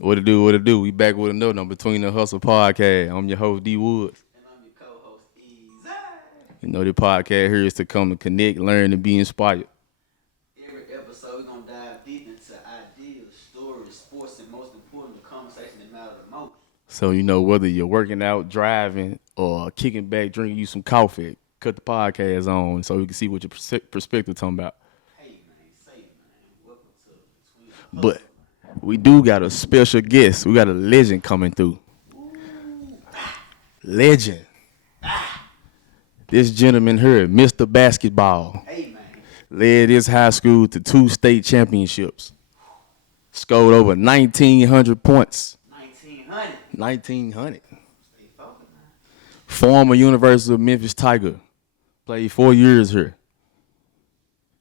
What it do, what it do? We back with another one Between the Hustle podcast. I'm your host, D Woods. And I'm your co-host, Easy. You know, the podcast here is to come to connect, learn, and be inspired. Every episode, we're going to dive deep into ideas, stories, sports, and most important, the conversation that matter the most. So, you know, whether you're working out, driving, or kicking back, drinking you some coffee, cut the podcast on so we can see what your perspective talking about. Hey, man, say, man, welcome to Between the But Hustle, we do got a special guest. We got a legend coming through. man. Ooh, Legend. This gentleman here, Mr. Basketball, hey, man. led his high school to 2 state championships. Scored over 1,900 points. 1900. 1,900. Stay focused, man. Former University of Memphis Tiger. Played 4 years here.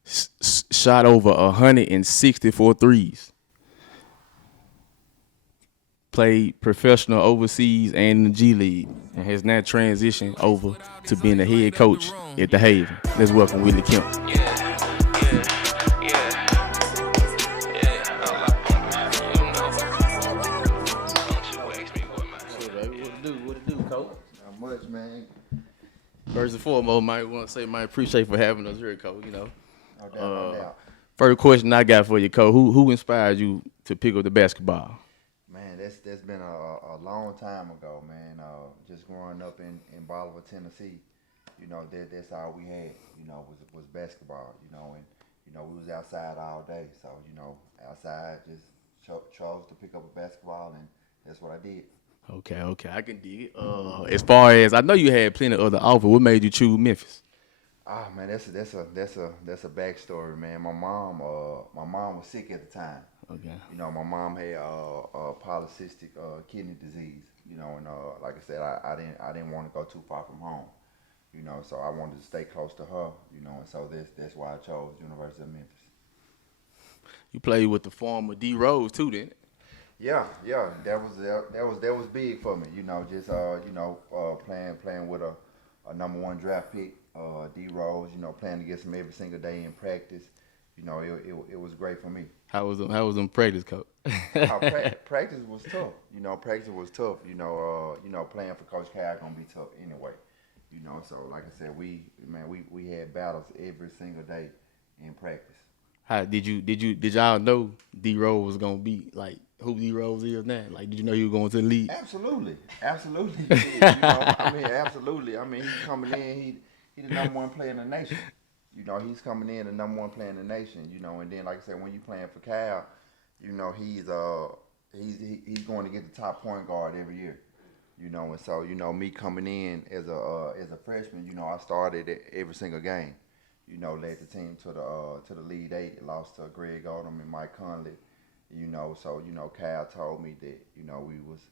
Shot over 164 threes. Played professional overseas and in the G League. And has now transitioned over to being the head coach at the Haven. Let's welcome Willie Kemp. What it do, coach? Not much, man. First and foremost, might want to say, might appreciate for having us here, coach. You know. No doubt, no doubt. First question I got for you, coach. Who inspired you to pick up the basketball? Man, that's been a long time ago, man. Just growing up in Bolivar, Tennessee, that's all we had, was basketball, and we was outside all day. So, outside just chose to pick up a basketball, and that's what I did. Okay, I can dig it. As far as I know, you had plenty of other offers. What made you choose Memphis? Ah, man, that's a backstory, man. My mom was sick at the time. Okay. My mom had polycystic kidney disease. And like I said, I didn't want to go too far from home. So I wanted to stay close to her. And so that's why I chose University of Memphis. You played with the former D Rose too, didn't it? Yeah, that was big for me. Just playing with a number one draft pick, D Rose. Playing against him every single day in practice. It was great for me. How was them practice, coach? Practice was tough. Practice was tough. Playing for Coach Cal gonna be tough anyway. So like I said, we had battles every single day in practice. How did y'all know D Rose was gonna be like who D Rose is now? Like, did you know he was going to the league? Absolutely. Absolutely. I mean, he's coming in. He the number one player in the nation. He's coming in the number one player in the nation. And then like I said, when you playing for Cal, he's going to get the top point guard every year. And so me coming in as a freshman, I started every single game. Led the team to the lead eight, lost to Greg Odom and Mike Conley. So Cal told me that he was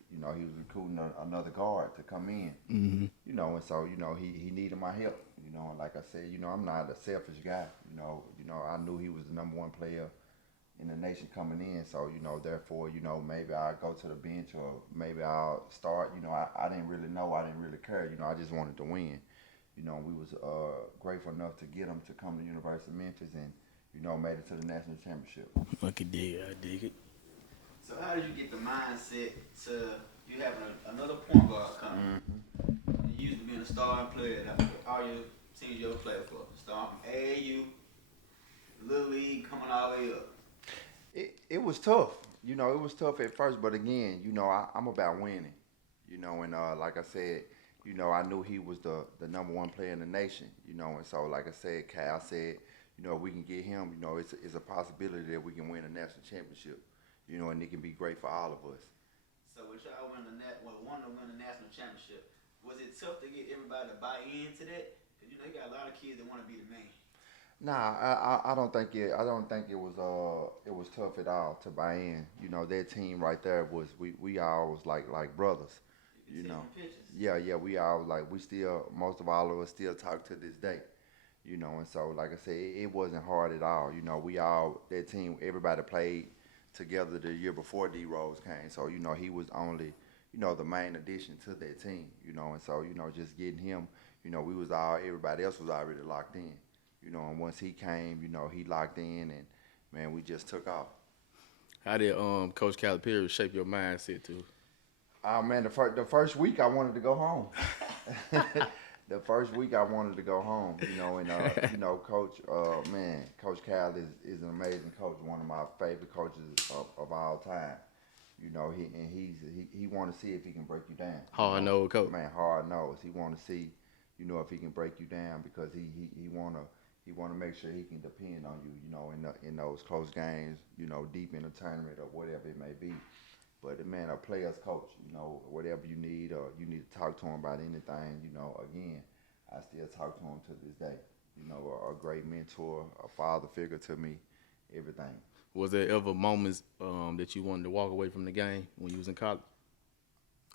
recruiting another guard to come in. Mm-hmm. And so he needed my help. And like I said, I'm not a selfish guy. I knew he was the number one player in the nation coming in. So therefore, maybe I'll go to the bench or maybe I'll start. I didn't really know. I didn't really care. I just wanted to win. We was grateful enough to get him to come to the University of Memphis and made it to the national championship. I dig it. So how did you get the mindset to you having another point guard coming? Mm-hmm. You used to being a starting player that all your teams you ever played for. Starting from AAU, Little League, coming all the way up. It was tough. It was tough at first, but again, I'm about winning. And like I said, I knew he was the number one player in the nation. And so like I said, Cal said, if we can get him, it's a possibility that we can win a national championship. And it can be great for all of us. So with y'all wanting to win the national championship, was it tough to get everybody to buy into that? Because you got a lot of kids that want to be the man. Nah, I don't think it. I don't think it was tough at all to buy in. That team right there was we all was like brothers. Yeah, we all we still most of all of us still talk to this day. And so like I said, it wasn't hard at all. We all that team, everybody played together the year before D Rose came. So he was only the main addition to that team. And so just getting him, everybody else was already locked in. And once he came, he locked in, and man, we just took off. How did Coach Calipari shape your mindset too? Oh man, the first week I wanted to go home. The first week I wanted to go home, and Coach, Coach Cal is an amazing coach, one of my favorite coaches of all time. He want to see if he can break you down. Hard-nosed coach. Man, hard nosed. He want to see, if he can break you down because he wanna make sure he can depend on you, in those close games, deep in the tournament or whatever it may be. But man, a player's coach, whatever you need or you need to talk to him about anything, again, I still talk to him to this day. A great mentor, a father figure to me, everything. Was there ever moments that you wanted to walk away from the game when you was in college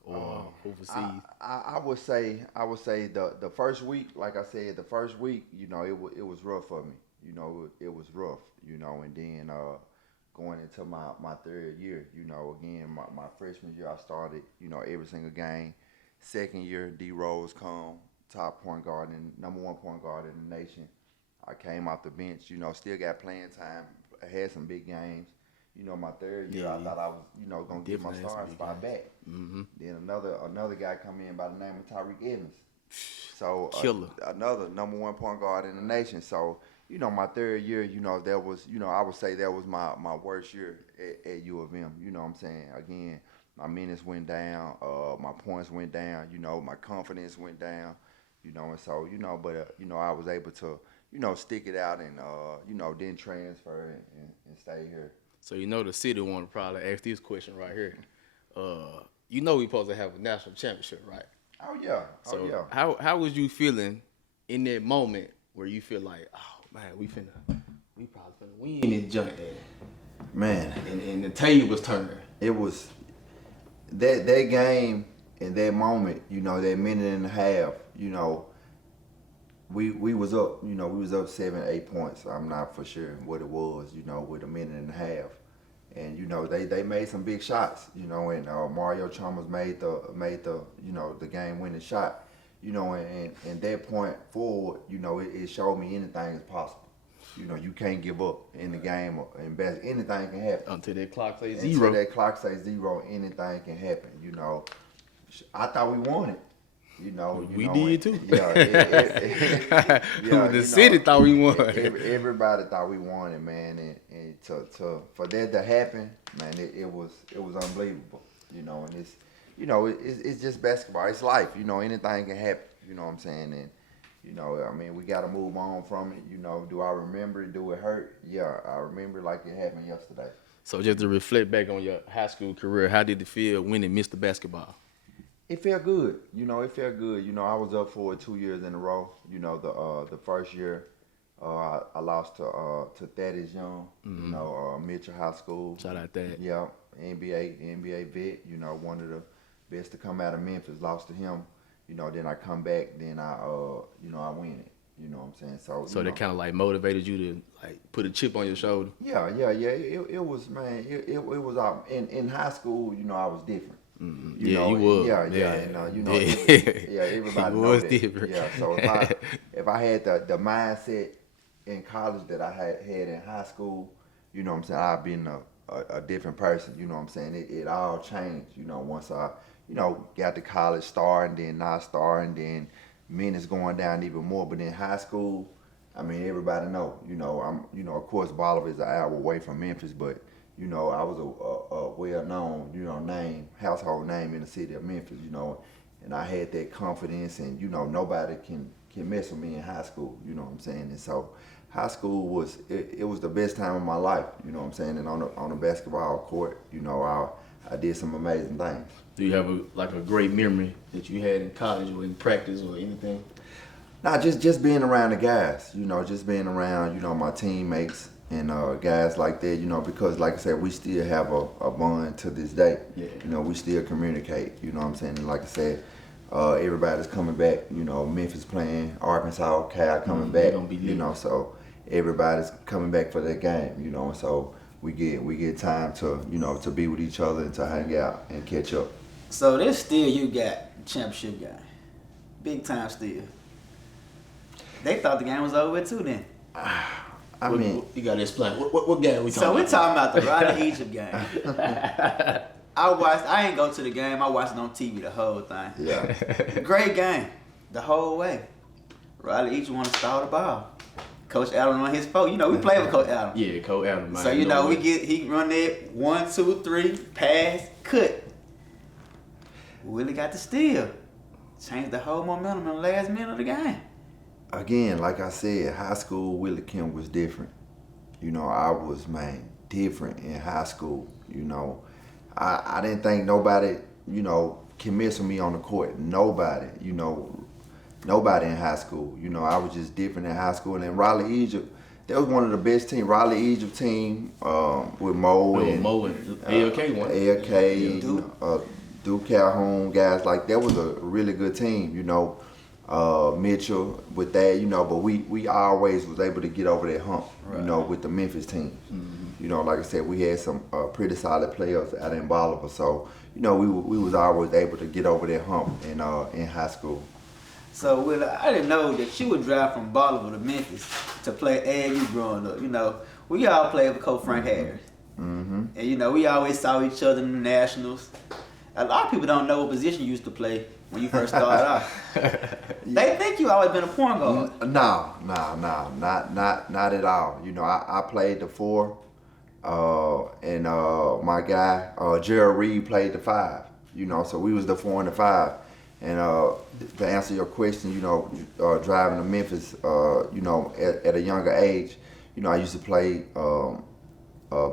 or overseas? I would say the first week, like I said, the first week, it was rough for me. It was rough, and then going into my third year, again, my freshman year, I started, every single game. Second year, D Rose come, top point guard and number one point guard in the nation. I came off the bench, still got playing time. I had some big games. My third year, I thought I was, gonna get my starting spot back. Mm-hmm. Then another guy come in by the name of Tyreek Evans. So Killer. Another number one point guard in the nation. So, my third year, that was, I would say that was my worst year at U of M. You know what I'm saying? Again, my minutes went down, my points went down, my confidence went down, and so, but I was able to, stick it out and, then transfer and stay here. So the city want to probably ask this question right here. We supposed to have a national championship, right? Oh yeah. So how was you feeling in that moment where you feel like, oh man, we probably finna win this junk there. Man. And the table was turning. It was that game in that moment, that minute and a half, we was up, we was up 7-8 points. I'm not for sure what it was, with a minute and a half. And they made some big shots, and Mario Chalmers made the game winning shot, and that point forward, it showed me anything is possible. You can't give up in the game or in best. Anything can happen. Until that clock says zero. Until that clock says zero, anything can happen. I thought we won it. We did too. Yeah, the city thought we won. Everybody thought we won it, man, and for that to happen, man, it was unbelievable. And it's just basketball. It's life. Anything can happen. You know what I'm saying? And we got to move on from it. Do I remember it? Do it hurt? Yeah, I remember it like it happened yesterday. So just to reflect back on your high school career, how did it feel winning Mr. Basketball? It felt good. It felt good. I was up for it 2 years in a row. The first year, I lost to Thaddeus Young, Mitchell High School. Shout out that. Yeah, NBA vet, one of the best to come out of Memphis. Lost to him. Then I come back, then I win it. You know what I'm saying? So that kind of like motivated you to like put a chip on your shoulder. Yeah. It was, man. It was in high school. I was different. Mm-hmm. You was. Yeah. And, everybody was that. different. Yeah. So if I had the mindset in college that I had in high school, what I'm saying, I've been a different person. What I'm saying, it all changed. Once I got to college, starting, then not starting, then minutes going down even more. But in high school, everybody know. I'm. Of course, Bolivar is an hour away from Memphis, but. I was a well-known, name, household name in the city of Memphis, and I had that confidence, and nobody can mess with me in high school, what I'm saying, and so high school was the best time of my life, what I'm saying, and on the basketball court, I did some amazing things. Do you have a great memory that you had in college or in practice or anything? Nah, just being around the guys, just being around, my teammates. And guys like that, because like I said, we still have a bond to this day. Yeah. We still communicate, what I'm saying? And like I said, everybody's coming back, Memphis playing, Arkansas, Cal coming back, so everybody's coming back for that game, and so we get time to, to be with each other and to hang out and catch up. So there's still you got championship guy. Big time still. They thought the game was over too then. I mean, you gotta explain. What game we talking So about? we're talking about the Riley Egypt game. I ain't go to the game. I watched it on TV the whole thing. yeah. Great game, the whole way. Riley Egypt want to stall the ball. Coach Allen on his phone. You know, we play with Coach Allen. Yeah, Coach Allen. So you know, he run that 1, 2, 3, pass, cut. Willie got the steal. Changed the whole momentum in the last minute of the game. Again, like I said, high school Willie Kemp was different. You know, I was, different in high school. You know, I didn't think nobody, can mess with me on the court. Nobody, nobody in high school. You know, I was just different in high school. And then Raleigh Egypt, that was one of the best teams. Raleigh Egypt team with Mo and ALK one. ALK, Duke Calhoun, guys like that was a really good team. Mitchell with that, but we always was able to get over that hump, with the Memphis teams. Mm-hmm. Like I said, we had some pretty solid players out in Bolivar, so we was always able to get over that hump in high school. So Will, I didn't know that you would drive from Bolivar to Memphis to play AAU growing up. We all played with Coach Frank Harris, and we always saw each other in the nationals. A lot of people don't know what position you used to play when you first started off. They think you always been a point guard. No, not at all. I played the 4, and my guy Gerald Reed played the 5. So we was the 4 and the 5. And to answer your question, driving to Memphis, at a younger age, I used to play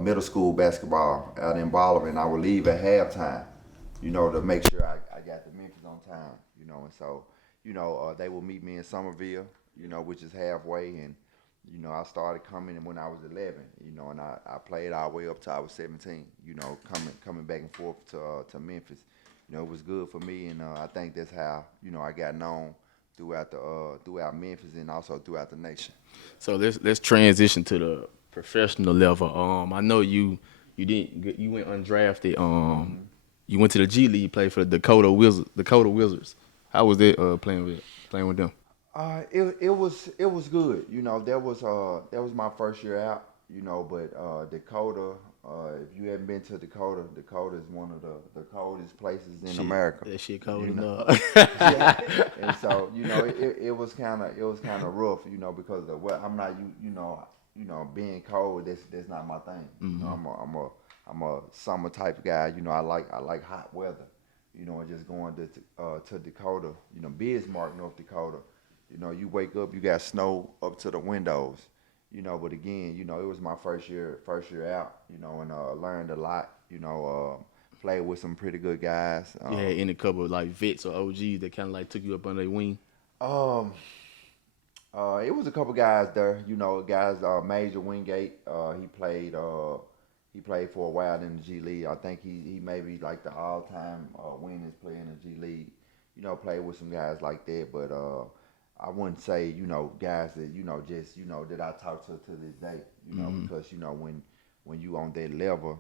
middle school basketball out in Bolivar, and I would leave at halftime, to make sure I got to Memphis on time, and so, they would meet me in Somerville, which is halfway, and, I started coming when I was 11, and I played all the way up till I was 17, coming back and forth to Memphis. It was good for me, and I think that's how, I got known throughout Memphis and also throughout the nation. So let's transition to the professional level. I know you went undrafted. You went to the G League, played for the Dakota Wizards. How was that playing with them? It was good. That was my first year out. But Dakota. If you haven't been to Dakota is one of the coldest places in America. That shit cold enough. Yeah. And so it was kind of rough, because of the weather. I'm not being cold. That's not my thing. Mm-hmm. I'm a summer type guy. I like hot weather. And just going to Dakota. Bismarck, North Dakota. You wake up, you got snow up to the windows. But again, it was my first year out, and learned a lot, played with some pretty good guys. You had any couple of like vets or OGs that kind of like took you up under their wing? It was a couple guys there, guys, Major Wingate, he played for a while in the G League. I think he may be like the all-time winningest player in the G League, played with some guys like that, but I wouldn't say, guys that, just, that I talk to this day, because, when you on that level,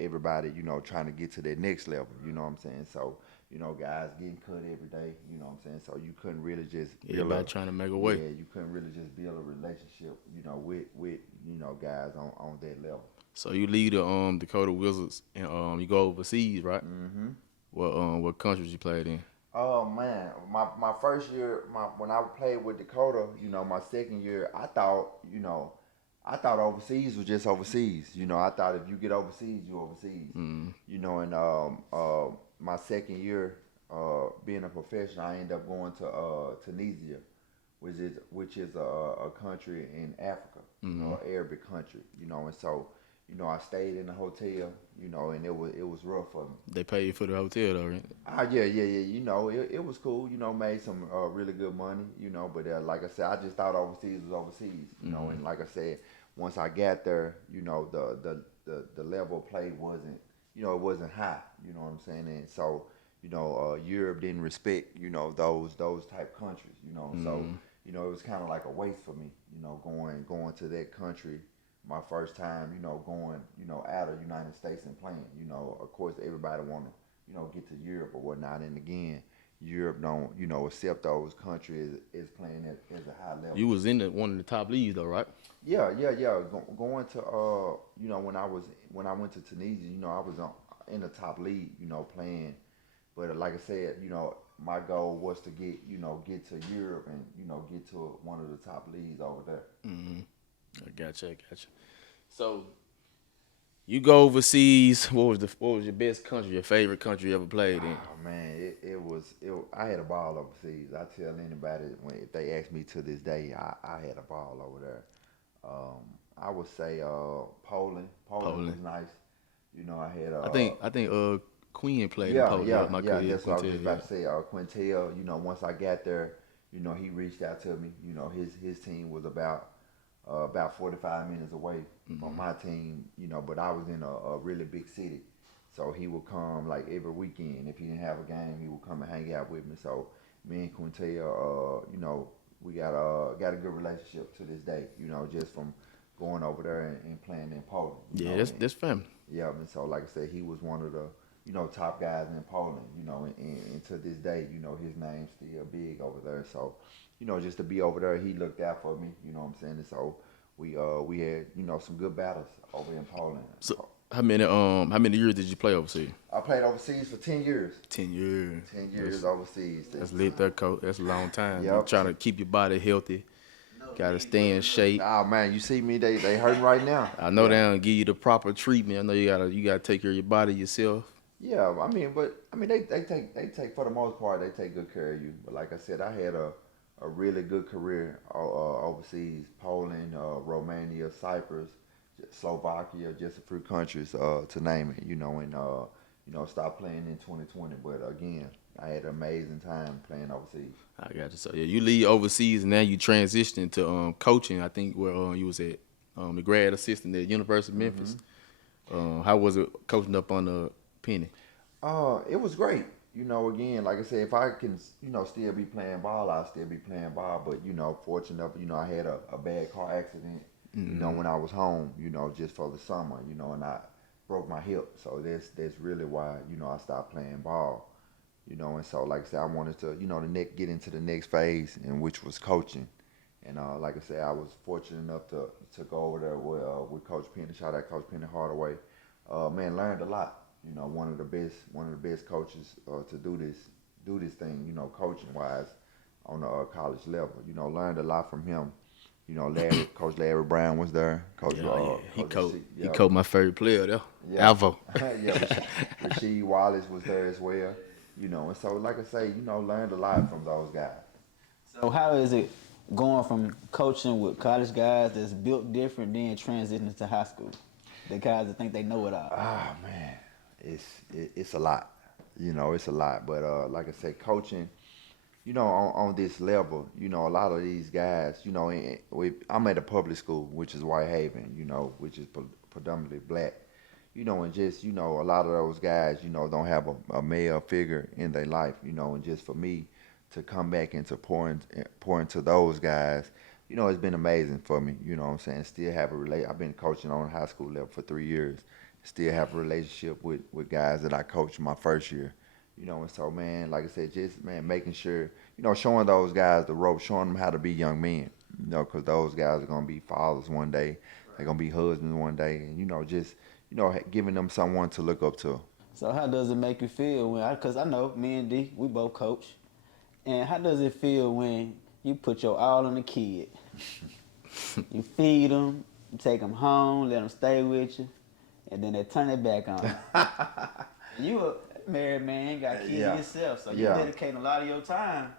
everybody, trying to get to that next level, you know what I'm saying? So, guys getting cut every day, you know what I'm saying? So you couldn't really just everybody trying to make a way. Yeah, you couldn't really just build a relationship, with guys on that level. So you lead the Dakota Wizards and you go overseas, right? Mm-hmm. What countries you played in? Oh man, my first year, when I played with Dakota, my second year, I thought overseas was just overseas. I thought if you get overseas, you overseas. Mm. And my second year, being a professional, I ended up going to Tunisia, which is a country in Africa, an Arabic country. And so. I stayed in the hotel, and it was rough for me. They paid you for the hotel though, right? Yeah. It was cool, made some really good money, but like I said, I just thought overseas was overseas, and like I said, once I got there, the level of play wasn't, it wasn't high, you know what I'm saying? And so, Europe didn't respect, those type countries, so, it was kind of like a waste for me, going to that country. My first time, going, out of the United States and playing, of course, everybody want to, get to Europe or whatnot. And again, Europe don't, accept those countries as playing as a high level. You was in one of the top leagues though, right? Yeah, yeah, yeah. Going to, when I went to Tunisia, I was in the top league, playing. But like I said, my goal was to get to Europe and get to one of the top leagues over there. Mm-hmm. I gotcha. So you go overseas. What was your best country? Your favorite country you ever played in? Oh man, I had a ball overseas. I tell anybody if they ask me to this day, I had a ball over there. I would say Poland. Poland was nice. I had I think Queen played in yeah, Poland. yeah, My yeah. cousin That's what I was just Quintel, about to say. Quintel, once I got there, he reached out to me. His team was about 45 minutes away from my team. But I was in a really big city, so he would come like every weekend. If he didn't have a game, he would come and hang out with me. So me and Quintel, we got a good relationship to this day. Just from going over there and playing in Poland. Yeah, that's family. Yeah, and so like I said, he was one of the top guys in Poland. And to this day, his name's still big over there. So, just to be over there, he looked out for me. You know what I'm saying? And so we had some good battles over in Poland. So how many years did you play overseas? I played overseas for 10 years. 10 years. 10 years overseas. That's lit, that coach. That's a long time. Yep. You're trying to keep your body healthy. Gotta stay in shape. Oh man, you see me? They hurting right now. I know they don't give you the proper treatment. I know you gotta take care of your body yourself. Yeah, they take for the most part they take good care of you. But like I said, I had a really good career overseas: Poland, Romania, Cyprus, Slovakia, just a few countries to name it. And stopped playing in 2020. But again, I had an amazing time playing overseas. I got you. So yeah, you leave overseas and now you transition into coaching. I think where you was at the grad assistant at University of Memphis. How was it coaching up on the Penny? It was great. Again, like I said, if I can, still be playing ball, I'll still be playing ball. But, fortunate enough, I had a bad car accident, when I was home, just for the summer, and I broke my hip. So that's really why, I stopped playing ball, and so, like I said, I wanted to, get into the next phase, and which was coaching. And like I said, I was fortunate enough to go over there with Coach Penny. Shout out Coach Penny Hardaway. Man, learned a lot. One of the best coaches to do this thing, coaching wise on the college level. Learned a lot from him. Coach Larry Brown was there. He coached my favorite player there. Yeah. Avo. Yeah, Rasheed Wallace was there as well. And so like I say, learned a lot from those guys. So how is it going from coaching with college guys that's built different, then transitioning to high school? The guys that think they know it all. Ah man, it's a lot. It's a lot. But like I said, coaching, on this level, a lot of these guys, I'm at a public school, which is Whitehaven, which is predominantly black. And just, a lot of those guys, don't have a male figure in their life, and just for me to come back and to pour into those guys, it's been amazing for me, what I'm saying? Still have I've been coaching on high school level for 3 years. Still have a relationship with guys that I coached my first year, and so, man, like I said, just, man, making sure, showing those guys the ropes, showing them how to be young men, because those guys are going to be fathers one day. They're going to be husbands one day, and, just, giving them someone to look up to. So how does it make you feel because I know me and D, we both coach, and how does it feel when you put your all on the kid? You feed them, you take them home, let them stay with you, and then they turn it back on. You a married man, got kids yourself, so you dedicate a lot of your time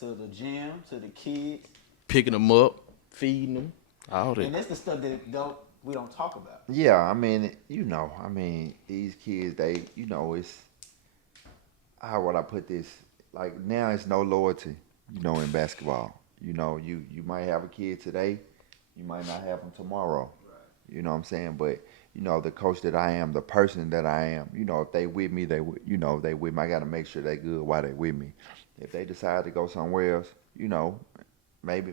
to the gym, to the kids. Picking them up, feeding them, all that. And that's the stuff that we don't talk about. Yeah, these kids, they, it's, how would I put this? Like, now it's no loyalty, in basketball. You might have a kid today, you might not have them tomorrow. Right. You know what I'm saying? But, the coach that I am, the person that I am, if they with me, they with me. I got to make sure they good while they with me. If they decide to go somewhere else, maybe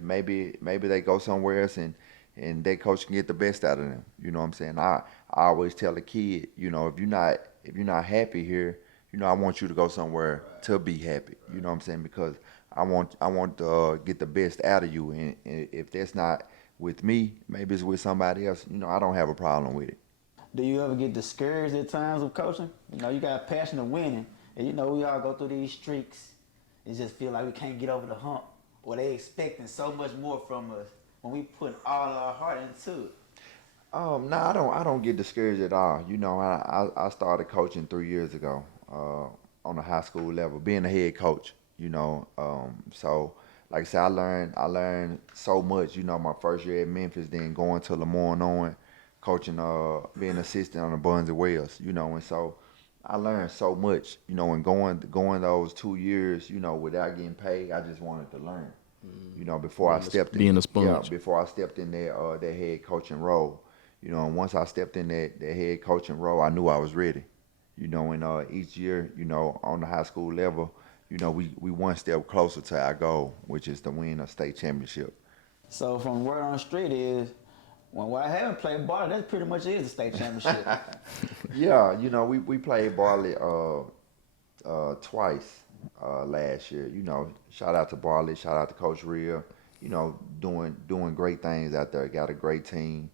they go somewhere else and their coach can get the best out of them. You know what I'm saying? I always tell the kid, if you're not happy here, You know, I want you to go somewhere to be happy. You know what I'm saying? Because I want to get the best out of you, and if that's not with me, maybe it's with somebody else. You know, I don't have a problem with it. Do you ever get discouraged at times with coaching? You know, you got a passion of winning, and you know we all go through these streaks. It just feel like we can't get over the hump, or they expecting so much more from us when we put all our heart into it. No, I don't get discouraged at all. You know, I started coaching 3 years ago, on a high school level, being a head coach. You know, so like I said, I learned so much. You know, my first year at Memphis, then going to Lemoyne Owen, coaching, being assistant on the Buns and Wells. You know, and so I learned so much. You know, and going those 2 years, you know, without getting paid, I just wanted to learn. You know, before I stepped in, being a sponge. before I stepped in that head coaching role. You know, and once I stepped in that head coaching role, I knew I was ready. You know, and each year, you know, on the high school level, you know, we one step closer to our goal, which is to win a state championship. So from word on the street is, when I haven't played ball, that pretty much is the state championship. Yeah, you know, we played Barley twice last year. You know, shout out to Barley, shout out to Coach Rhea. You know, doing great things out there. Got a great team.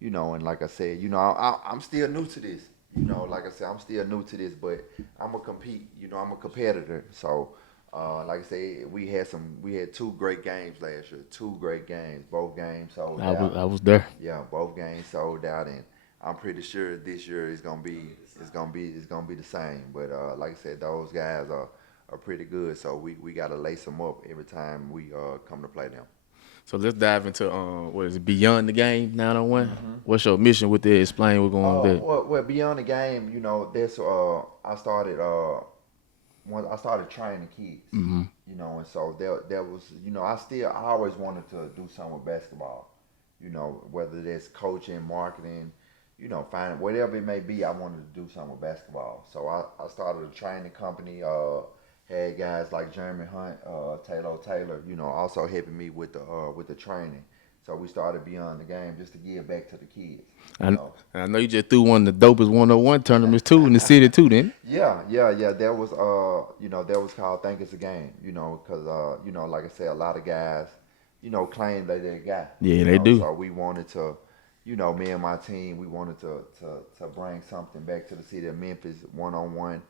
You know, and like I said, you know, I'm still new to this. You know, like I said, I'm still new to this, but I'm a compete. You know, I'm a competitor. So, like I said, we had 2 great games last year. 2 great games, both games sold out. I was there. Yeah, both games sold out, and I'm pretty sure this year is gonna be the same. But like I said, those guys are pretty good. So we gotta lace them up every time we come to play them. So let's dive into what is it, Beyond the Game 901? What's your mission with that? Explain what's going on there. Well, beyond the game, you know, that's I started when I started training kids. You know, and so there was, you know, I always wanted to do something with basketball. You know, whether that's coaching, marketing, you know, find whatever it may be, I wanted to do something with basketball. So I started a training company. Had guys like Jeremy Hunt, Taylor, you know, also helping me with the training. So we started Beyond the Game just to give back to the kids. I know you just threw one of the dopest 101 tournaments too in the city too, then. Yeah. That was you know, that was called Think It's a Game. You know, because you know, like I said, a lot of guys, you know, claim that they're a guy. Yeah, they do. So we wanted to, you know, me and my team, we wanted to bring something back to the city of Memphis, 1-on-1.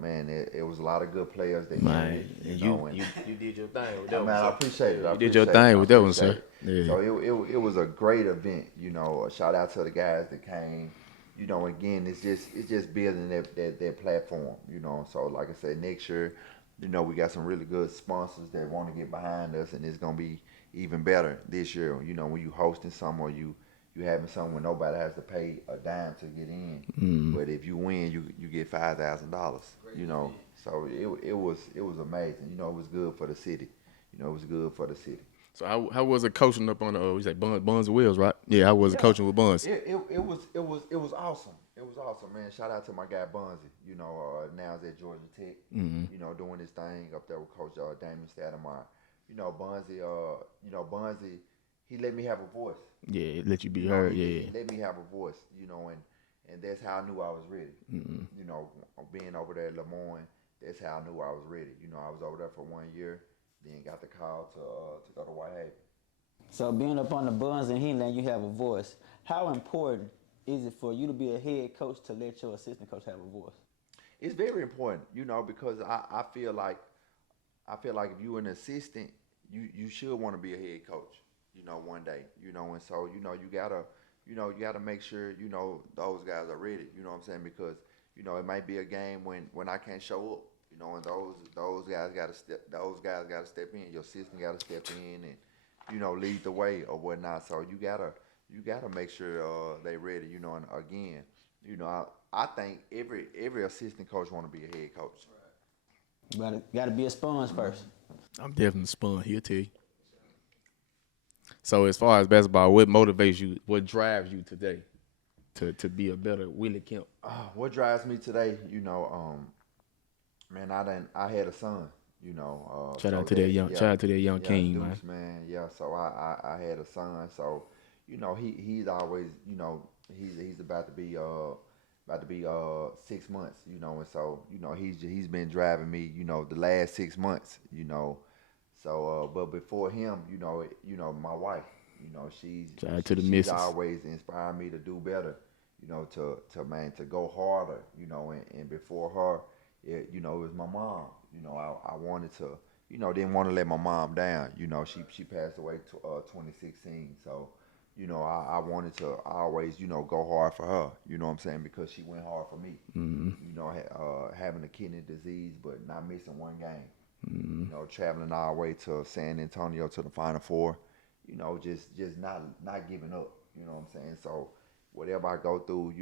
Man, it was a lot of good players that Man, you did your thing with man, I appreciate it. You did your thing with that one, sir. Yeah. So it was a great event. You know, a shout out to the guys that came. You know, again, it's just building that platform. You know, so like I said, next year, you know, we got some really good sponsors that want to get behind us, and it's gonna be even better this year. You know, when you hosting something or you having something where nobody has to pay a dime to get in, but if you win, you get $5,000. You know, so it was amazing. You know, it was good for the city. You know, it was good for the city. So how was it coaching up on the you say Buns and Wheels, right? Yeah, how was it coaching with Buns? It was awesome. It was awesome, man. Shout out to my guy Bunzy. You know, now he's at Georgia Tech. You know, doing his thing up there with Coach Damon Stoudemire. You know, Bunzy, he let me have a voice. Yeah, let you be heard. He let me have a voice. You know, and that's how I knew I was ready. You know, being over there at Lemoyne, that's how I knew I was ready. You know, I was over there for 1 year, then got the call to go to Whitehaven. So being up on the Buns and he letting you have a voice, how important is it for you to be a head coach to let your assistant coach have a voice? It's very important, you know, because I feel like if you're an assistant, you should want to be a head coach, you know, one day, you know, and so, you know, you gotta make sure, you know, those guys are ready, you know what I'm saying? Because, you know, it might be a game when I can't show up, you know, and those guys gotta step in, your assistant gotta step in and, you know, lead the way or whatnot. So you gotta make sure they ready, you know, and again, you know, I think every assistant coach want to be a head coach. Right. Got to be a sponge first. I'm definitely spun. He'll tell you. So as far as basketball, what motivates you? What drives you today to be a better Willie Kemp? What drives me today? You know, man, I had a son. You know, Shout out to that young king, Deuce, man. Yeah, so I had a son. So, you know, he's always, you know, he's about to be about to be 6 months, and so he's been driving me, the last 6 months, So, but before him, my wife, Shout out to the she's missus. always inspired me to do better, to go harder, and before her, it was my mom. I wanted to, didn't want to let my mom down. She passed away 2016, so. I wanted to always, go hard for her. You know what I'm saying? Because she went hard for me. Having a kidney disease, but not missing one game. Traveling all the way to San Antonio to the Final Four. Just not giving up. You know what I'm saying? So whatever I go through,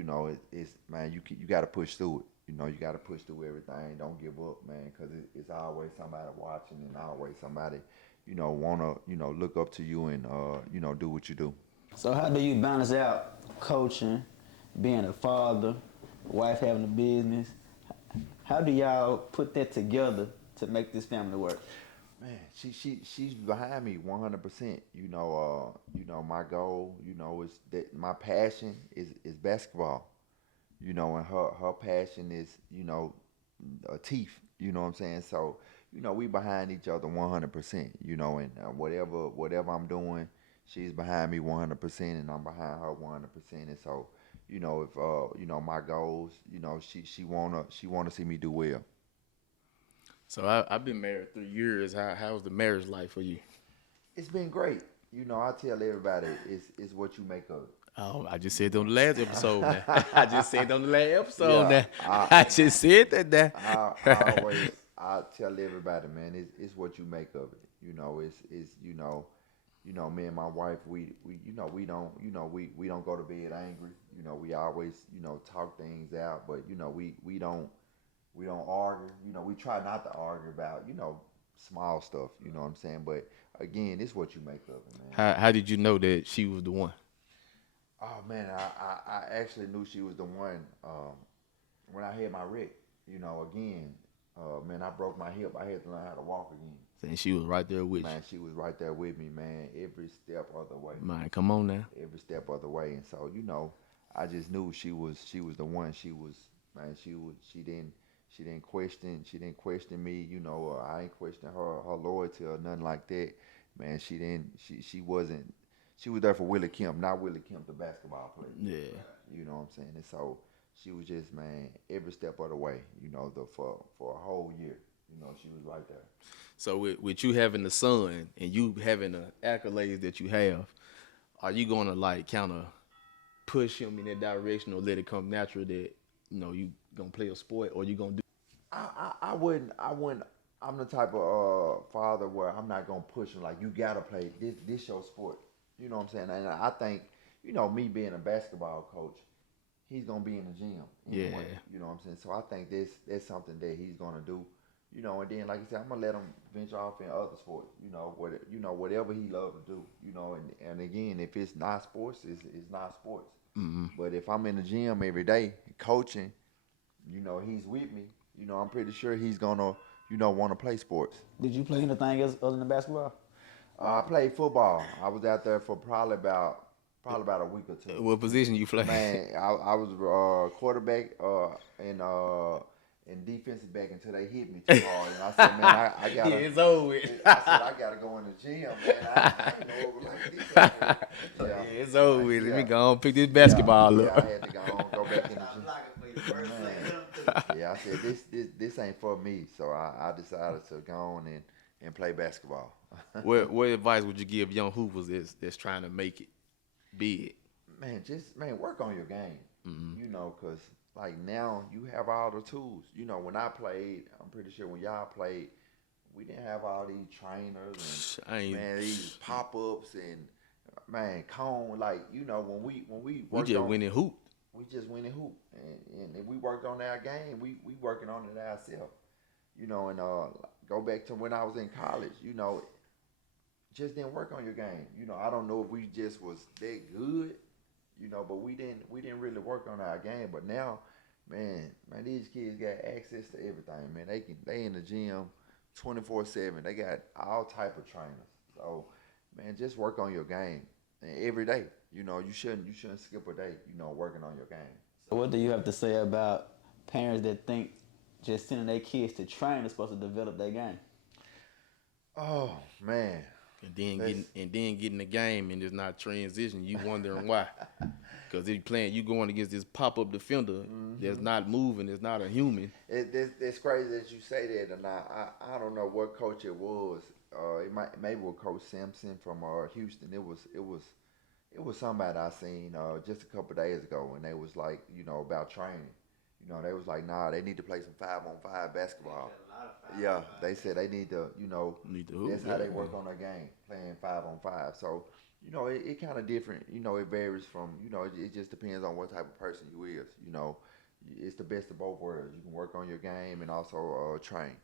it's man, you got to push through it. You got to push through everything. Don't give up, man, because it's always somebody watching and always somebody, wanna, look up to you and do what you do. So how do you balance out coaching, being a father, wife having a business? How do y'all put that together to make this family work? Man, she's behind me 100%. My goal, is that my passion is basketball. And her passion is, teeth. You know what I'm saying? So, we behind each other 100%. And whatever I'm doing, she's behind me 100%, and I'm behind her 100%. And so, if my goals, she wanna see me do well. So I've been married 3 years. How's the marriage life for you? It's been great. I tell everybody, it's what you make of it. Oh, I just said it on the last episode. Now. I just said it on the last episode. Yeah, Now. I just said that. Now. I tell everybody, man, it's what you make of it. It's me and my wife, we don't go to bed angry. We always, talk things out, but we don't argue. We try not to argue about, small stuff. You know what I'm saying? But again, it's what you make of it, man. How did you know that she was the one? Oh man, I actually knew she was the one when I had my wreck. Man, I broke my hip. I had to learn how to walk again. And she was right there with you. Man, she was right there with me, man, every step of the way. Man, come on now. Every step of the way. And so, I just knew she was the one. She didn't question me, I ain't question her loyalty or nothing like that. Man, she was there for Willie Kemp, not Willie Kemp, the basketball player. Yeah. You know what I'm saying? And so she was just, man, every step of the way, for a whole year, she was right there. So with you having the son and you having the accolades that you have, are you gonna kind of push him in that direction or let it come natural that you gonna play a sport or you gonna do? I wouldn't. I'm the type of father where I'm not gonna push him like you gotta play this your sport. You know what I'm saying? And I think me being a basketball coach, he's gonna be in the gym. Anyway, Yeah. You know what I'm saying? So I think that's something that he's gonna do. And then like I said, I'm gonna let him venture off in other sports. Whatever he loves to do. And again, if it's not sports, it's not sports. Mm-hmm. But if I'm in the gym every day coaching, he's with me. I'm pretty sure he's gonna, want to play sports. Did you play anything else other than basketball? I played football. I was out there for probably about a week or two. What position you play? Man, I was quarterback and defensive back until they hit me too hard. And I said, man, I gotta. Yeah, it's over with. I said, I gotta go in the gym, man. I ain't know it was like this. Yeah, it's over with. Let me go and pick this basketball up. up. I had to go back in the gym. Yeah, I said this ain't for me. So I decided to go on and play basketball. What advice would you give young hoopers that's trying to make it big? Man, work on your game. Mm-hmm. Because like now you have all the tools. When I played, I'm pretty sure when y'all played, we didn't have all these trainers and these pop-ups and man cone. Like when we just went and hooped. We just went and hooped, and if we worked on our game, we working on it ourselves. And go back to when I was in college. Just didn't work on your game. I don't know if we just was that good, but we didn't really work on our game. But now, man, these kids got access to everything, man. They in the gym 24/7. They got all type of trainers. So, man, just work on your game and every day. You shouldn't skip a day, working on your game. What do you have to say about parents that think just sending their kids to train is supposed to develop their game? Oh man, And then getting the game and it's not transition. You wondering why? Because you going against this pop-up defender that's not moving, that's not a human. It's crazy that you say that, and I don't know what coach it was. Maybe with Coach Simpson from Houston. It was somebody I seen just a couple of days ago, and they was like, about training. They was like, nah, they need to play some 5-on-5 basketball. Yeah, they said they need to, that's how they work on their game, playing 5-on-5. So, it kind of different. It varies from, it just depends on what type of person you is. It's the best of both worlds. You can work on your game and also train.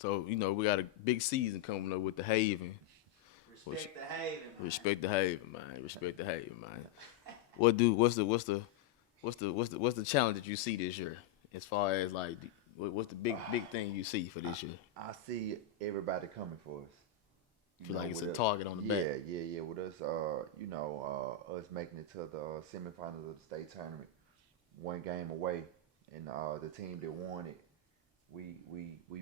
So, we got a big season coming up with the Haven. Respect the Haven, man. Respect the Haven, man. Respect the Haven, man. What's the challenge that you see this year? As far as like, what's the big thing you see for this year? I see everybody coming for us. Feel like it's a target on the back. Yeah. With us, us making it to the semifinals of the state tournament, one game away, and the team that won it, we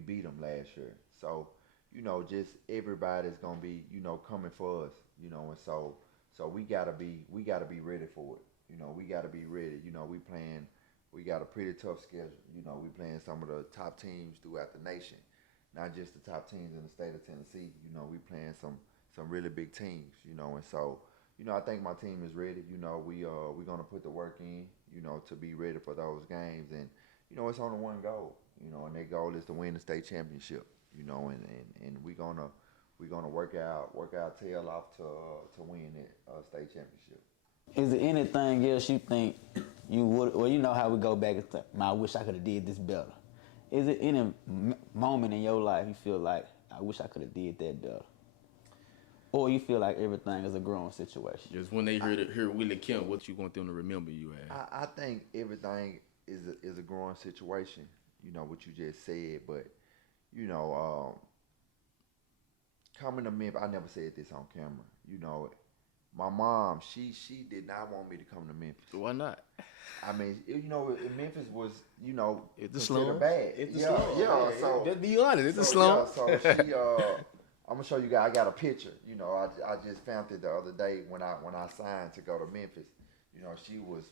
beat them last year. So, just everybody's gonna be, coming for us, and so we gotta be ready for it. We gotta be ready. We got a pretty tough schedule. We playing some of the top teams throughout the nation, not just the top teams in the state of Tennessee. We playing some really big teams. And so, I think my team is ready. We're gonna put the work in, to be ready for those games. And it's only one goal. And that goal is to win the state championship. And we're gonna work out tail off to win that state championship. Is there anything else you think you would? Well, how we go back and say, "Man, I wish I could have did this better." Is there any moment in your life you feel like, "I wish I could have did that better," or you feel like everything is a growing situation? Just when they hear Willie Kemp, what you want them to remember you as? I think everything is a growing situation. What you just said, but coming to Memphis, I never said this on camera. My mom, she did not want me to come to Memphis. Why not? I mean, Memphis was, it's the considered slum. bad. It's the slum. Yeah. So just be honest, it's the slum. Yeah, so she, I'm gonna show you guys. I got a picture. I just found it the other day when I signed to go to Memphis. She was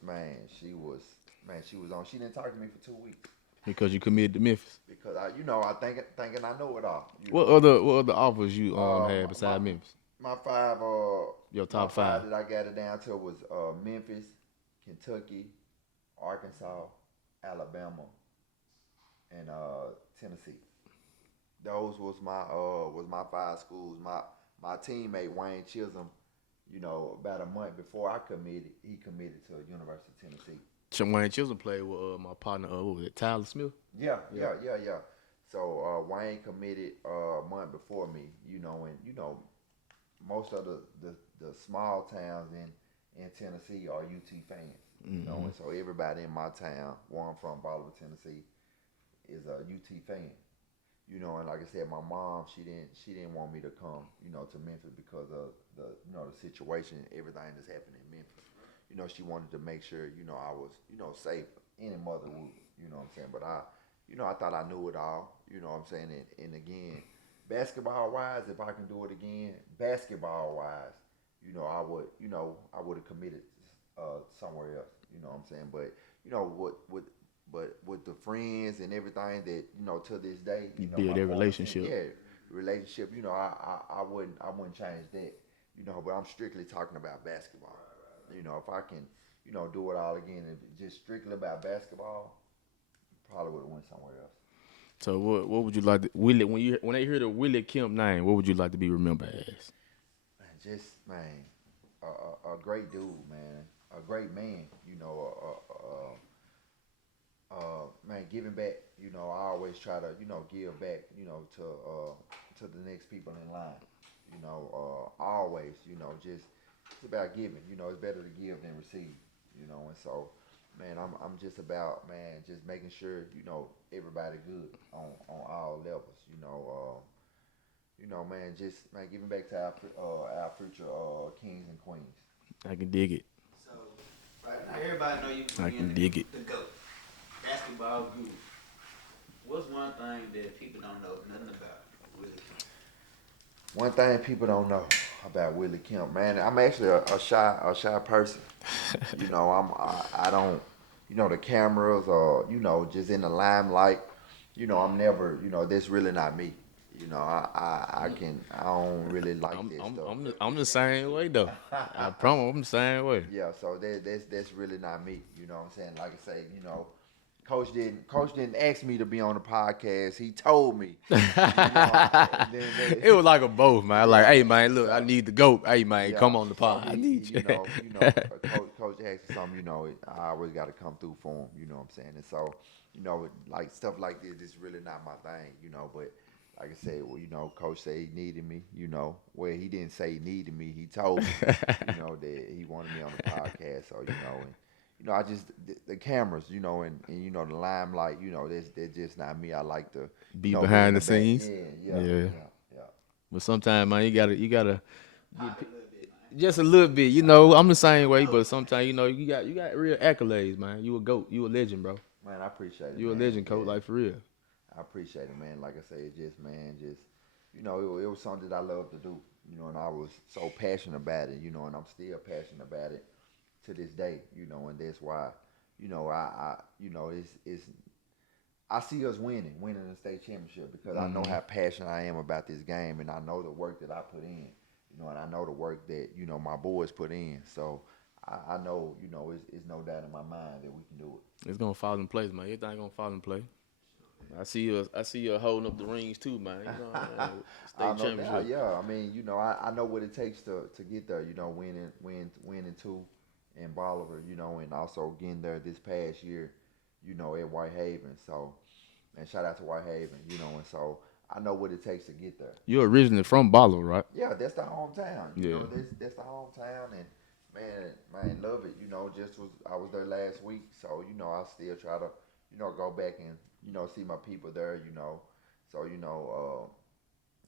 on. She didn't talk to me for 2 weeks. Because you committed to Memphis. Because I thinking I know it all. What other offers you had beside Memphis? My 5, your top my 5 5 that I got it down to was Memphis, Kentucky, Arkansas, Alabama, and Tennessee. Those was my 5 schools. My teammate Wayne Chisholm, about a month before I committed, he committed to University of Tennessee. Wayne Chisholm played with my partner, what was it, Tyler Smith? Yeah. So Wayne committed a month before me, and most of the small towns in Tennessee are UT fans, and so everybody in my town, where I'm from, Bolivar, Tennessee, is a UT fan, and like I said, my mom, she didn't want me to come, to Memphis because of the situation, everything that's happening in Memphis. She wanted to make sure, I was, safe. Any mother would, what I'm saying? But I thought I knew it all, what I'm saying? And again, basketball-wise, if I can do it again, basketball-wise, I would have committed somewhere else, what I'm saying? But, with the friends and everything that, to this day, you build that relationship. Relationship, I wouldn't change that, but I'm strictly talking about basketball. If I can, do it all again and just strictly about basketball, probably would have went somewhere else. So what would you like to, Willie, when they hear the Willie Kemp name, what would you like to be remembered as? A great dude, man. A great man, man, giving back, I always try to, give back, to the next people in line, always, just it's about giving, it's better to give than receive, and so, man, I'm just about, man, just making sure, everybody good on all levels, man, just, man, giving back to our future kings and queens. I can dig it. So, Right now, everybody know you I being can dig it. the GOAT. Basketball guru. What's one thing that people don't know nothing about Willie Kemp? One thing people don't know about Willie Kemp, man, I'm actually a shy person. You know, I don't, the cameras or just in the limelight. I'm never, that's really not me. I don't really like I'm that I'm stuff. I'm the same way though. I promise I'm the same way. Yeah, so that's really not me. You know what I'm saying? Like I say, Coach didn't ask me to be on the podcast. He told me. It was like a both, man. Like, Yeah. hey man, look, I So, need to go. Hey man, yeah. come on the So pod. I he need you. Coach asks me something. I always got to come through for him. You know what I'm saying? And so, like stuff like this is really not my thing. But like I said, well, Coach said he needed me. Well, he didn't say he needed me. He told me, that he wanted me on the podcast. So, I just the cameras, and the limelight, that's just not me. I like to Be be behind in the back. scenes. Yeah. But sometimes, man, you gotta Pop it a little bit, man. just a little bit. I'm the same way. But sometimes, you got real accolades, man. You a GOAT. You a legend, bro. Man, I appreciate it. You a man. legend, coach. Yeah. Like for real. I appreciate it, man. Like I say, it just, it was something that I love to do, and I was so passionate about it, and I'm still passionate about it to this day, and that's why, it's I see us winning the state championship because I know how passionate I am about this game, and I know the work that I put in, and I know the work that my boys put in. So I know, it's no doubt in my mind that we can do it. It's gonna fall in place, man. Everything gonna fall in place. I see you holding up the rings too, man. State I know championship. that, yeah. I mean, I know what it takes to get there. Winning two in Bolivar, and also getting there this past year, at Whitehaven. So, and shout out to Whitehaven, and so I know what it takes to get there. You're originally from Bolivar, right? Yeah, that's the hometown. Yeah. That's the hometown, and man, love it. I was there last week, so I still try to go back and see my people there. So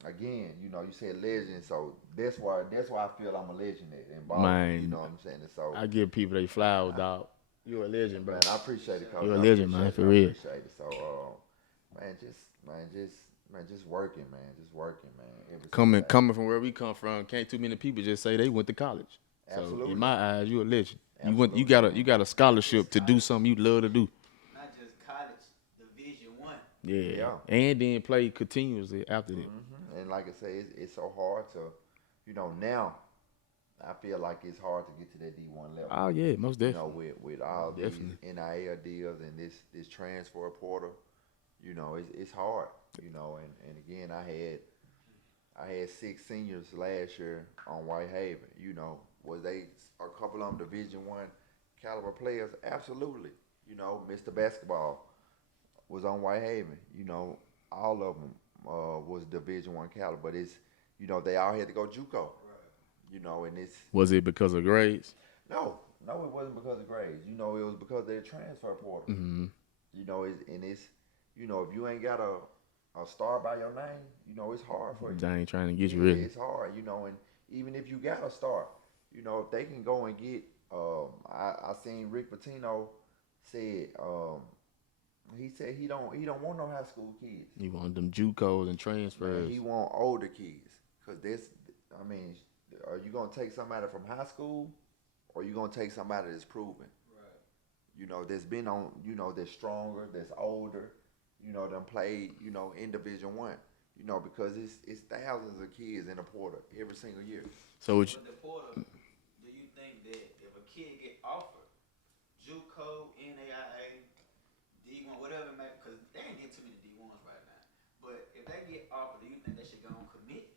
again, you said legend, so that's why I feel I'm a legend in Boston. Man, You know what I'm saying? And so I give people their flowers, dog. You're a legend, bro. man, I appreciate it, Coach. You're a I legend, man, appreciate for it. I real. appreciate it. So just working, man. Every single Coming day. from where we come from, can't too many people just say they went to college. So Absolutely. in my eyes, you're a legend. Absolutely. You got a scholarship to do something you love to do. Not just college, Division One. Yeah. And then play continuously after that. And like I say, it's so hard to, now I feel like it's hard to get to that D1 level. Oh yeah, most definitely. With all Definitely. these NIL deals and this transfer portal, it's hard. And again, I had 6 seniors last year on Whitehaven. Was they a couple of them Division One caliber players? Absolutely. Mr. Basketball was on Whitehaven. All of them was Division One caliber, but it's they all had to go JUCO. And it's Was it because of grades? no, it wasn't because of grades. It was because of their transfer portal. Mm-hmm. It's if you ain't got a star by your name, it's hard for you. They ain't trying to get you Yeah, really. it's hard, and even if you got a star, if they can go and get, I seen Rick Pitino said, he said he don't want no high school kids. You want them JUCOs and Man, transfers. he want older kids, cause are you gonna take somebody from high school, or you gonna take somebody that's proven? Right. That's been on, that's stronger, that's older, done played, in Division One. Because it's thousands of kids in the portal every single year. So But the portal, do you think that if a kid get offered JUCO, NAIA, D1, whatever, because they ain't get too many D1s right now. But if they get offered, do you think they should go and commit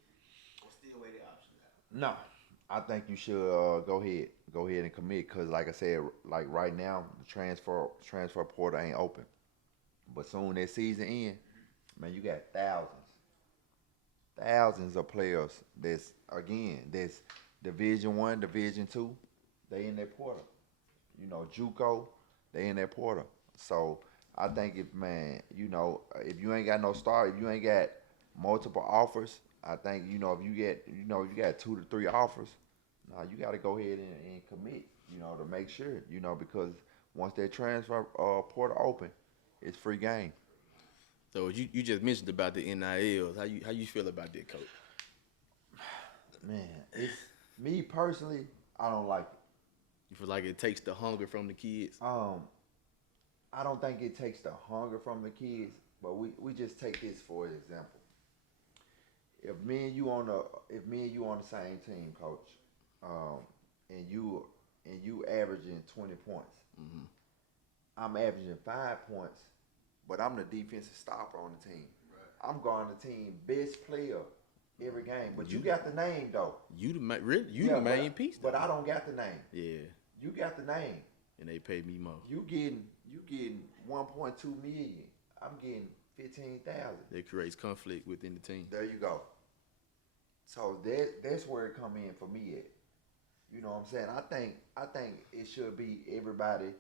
or still weigh their options out? No, I think you should go ahead and commit, because like I said, like right now the transfer portal ain't open, but soon that season end, man, you got thousands of players that's Division One, Division Two, they in their portal. JUCO, they in their portal. So I think if you ain't got no star, if you ain't got multiple offers, I think if you got 2 to 3 offers, you got to go ahead and commit. to make sure, because once that transfer portal open, it's free game. So you just mentioned about the NILs. How you feel about that, Coach? Man, it's me personally, I don't like it. You feel like it takes the hunger from the kids? I don't think it takes the hunger from the kids, but we just take this for an example. If me and you on the same team, Coach, and you averaging 20 points, Mm-hmm. I'm averaging 5 points, but I'm the defensive stopper on the team. Right. I'm going the team best player every game, but you got the name though. You the main piece. But I don't got the name. Yeah. You got the name. And they pay me more. You getting 1.2 million. I'm getting 15,000. That creates conflict within the team. There you go. So that's where it come in for me at. You know what I'm saying? I think it should be everybody,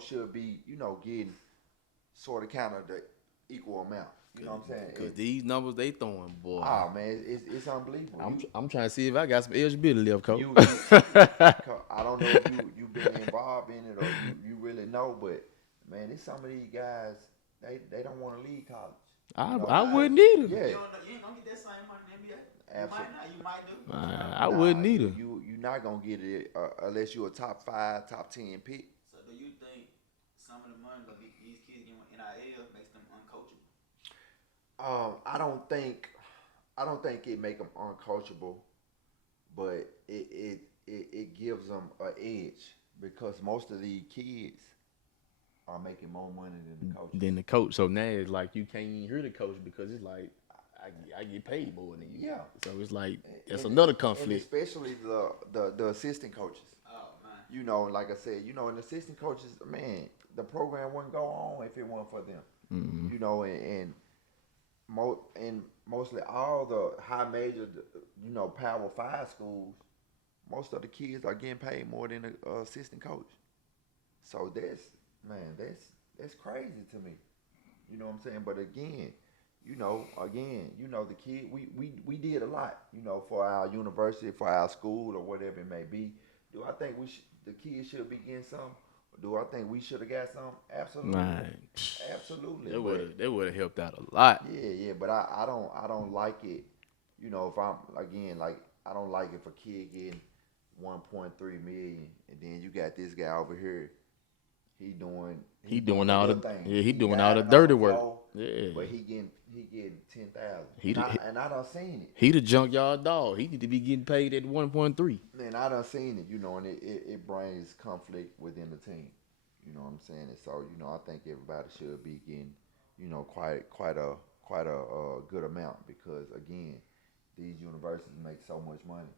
should be, getting sort of kind of the equal amount. You know what I'm saying? Because these numbers they throwing, boy. Ah, man, it's unbelievable. I'm trying to see if I got some eligibility left, Coach. I don't know if you've been involved in it or you really know, but man, it's some of these guys, they don't want to leave college. I wouldn't either. Yeah. You don't get that same money in the NBA. Absolutely. You might do. I wouldn't either. You're not gonna get it unless you're a top 5, top 10 pick. So do you think some of the money that these kids get with NIL makes them uncoachable? I don't think it make them uncoachable, but it gives them an edge because most of these kids are making more money than the coach. So now it's like you can't even hear the coach because it's like I get paid more than you. Yeah. So it's like that's another conflict. And especially the assistant coaches. Oh man. Like I said, and assistant coaches, man, the program wouldn't go on if it weren't for them. Mm-hmm. And mostly all the high major, Power 5 schools, most of the kids are getting paid more than the assistant coach. So that's crazy to me. You know what I'm saying? But again, the kid, we did a lot, for our university, for our school, or whatever it may be. Do I think the kids should be getting some? Do I think we should have got some? Absolutely. Man, absolutely. That would have helped out a lot. Yeah, but I don't like it. If I'm I don't like if a kid getting 1.3 million and then you got this guy over here. He doing all the things. Yeah, he doing all the dirty work. Yeah. But he getting 10,000. And I done seen it. He the junkyard dog. He need to be getting paid at 1.3. And I done seen it, and it brings conflict within the team. You know what I'm saying? And so, I think everybody should be getting, quite a good amount because again, these universities make so much money,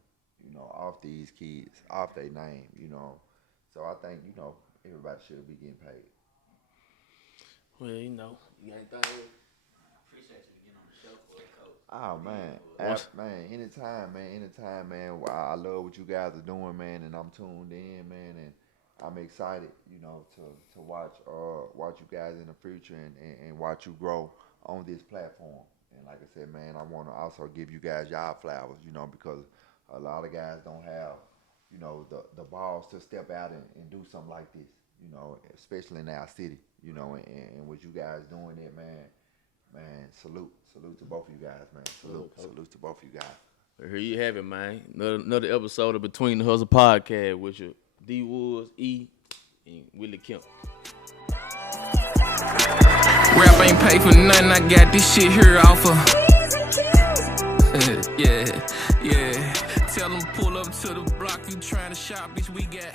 off these kids, off their name, So I think, everybody should be getting paid. Well, you ain't thought of it. Appreciate you getting on the show for it, Coach. Oh man, anytime, man. I love what you guys are doing, man, and I'm tuned in, man, and I'm excited, to watch you guys in the future and watch you grow on this platform. And like I said, man, I want to also give you guys y'all flowers, because a lot of guys don't have, the balls to step out and do something like this, especially in our city, and what you guys doing it, man, salute to both of you guys, man. Salute to both of you guys. Well, here you have it, man. Another episode of Between the Hustle podcast with your D Woods, E, and Willie Kemp. Rap ain't pay for nothing, I got this shit here off of. Yeah. Tell them pull up to the block, you trying to shop, bitch, we got